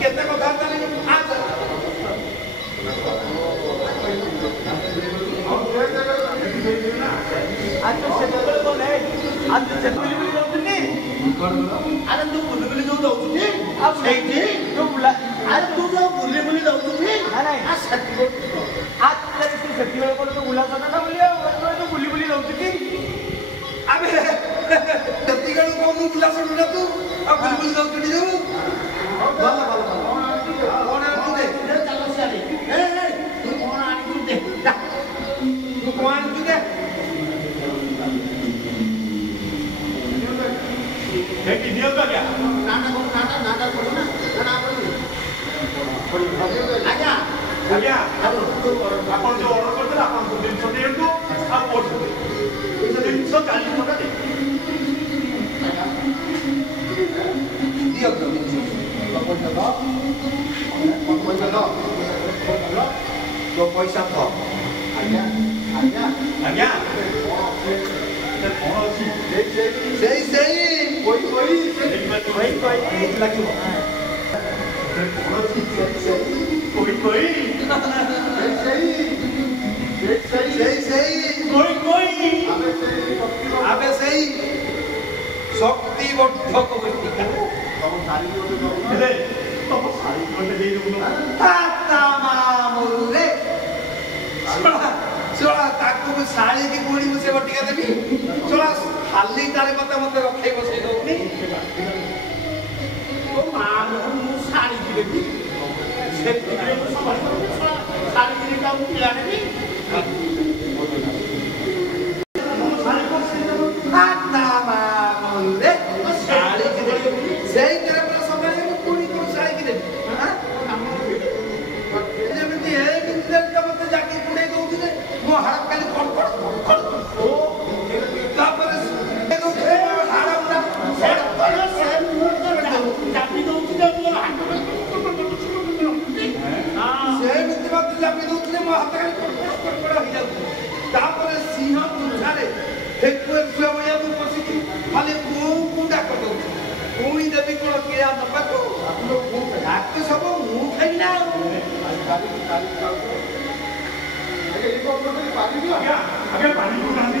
केते कथा ताले आज तो से तो नहीं आज तो से बुली बुली दउतनी अरे तू बुली बुली दउतनी अब नहीं तू बुला अरे तू जो बुली बुली दउतनी नहीं आ सत्य आज तेरे तू सत्य वाला को तो बुला सकता ना बोलिए तो बुली बुली दउतनी अबे सत्य का को मु बुला सकता तू अब बुली बुली दउतनी जो भला कौन आ तू दे चलो से ए तू कौन आ तू दे तू कौन तू दे एक दियो का क्या नाना बोलो ना नाना आज्ञा आज्ञा आपण जो ऑर्डर करते आपण को दिन छोटे एक आप और इस दिन 140 टका दे दियो तो पैसा दो आज्ञा आज्ञा आज्ञा कौन अछि सही कोई लगियो कोई सही अबे सही शक्ति वर्धक बटिका तम सारी हेले तम सारी कोटे दे दउनो ताता मामुले चला ताकू साड़ी की कोड़ी मुझे बटिका देबी चला खाली तारे मते रखे बसे दउनी ओ मां मु साड़ी की देबी से साड़ी की का मु पिया देबी साड़ी को से ताता मामुले साड़ी की देबी सेई करे पर समय मु कोड़ी को साड़ी की देबी हां जेमती है बिंदर का मते जाके कुड़े दउथिले मो हाथ काली कड़ ओ तापर से हाड़ा से चापी दउथिले मो हाथ से बिंदर मते चापी दउथिले मो हाथ काली कड़ हो जाउ तापर सिंह पुछारे हेकुए छुआ भया तू पसिकी खाली को डाक दउ कोई देबी कोन के आ नपाको डाक तो सब मु खाई ना आगे पानी को डाली